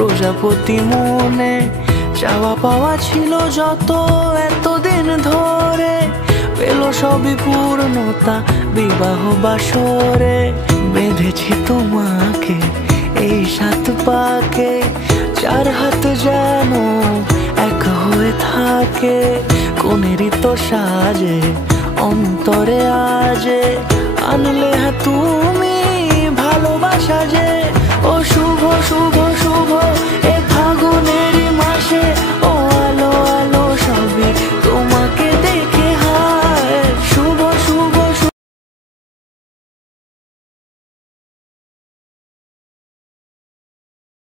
প্রজাপতি মনে চাওয়া পাওয়া ছিল যত এতদিন ধরে, পেল সবই পূর্ণতা বিবাহ বাসরে। বেঁধেছি তোমাকে এই 7 পাকে, 4 হাত যেন এক হয়ে থাকে। কোনেরই তো সাজে অন্তরে আজে আনলে তুমি ভালোবাসা যে। ও শুভ শুভ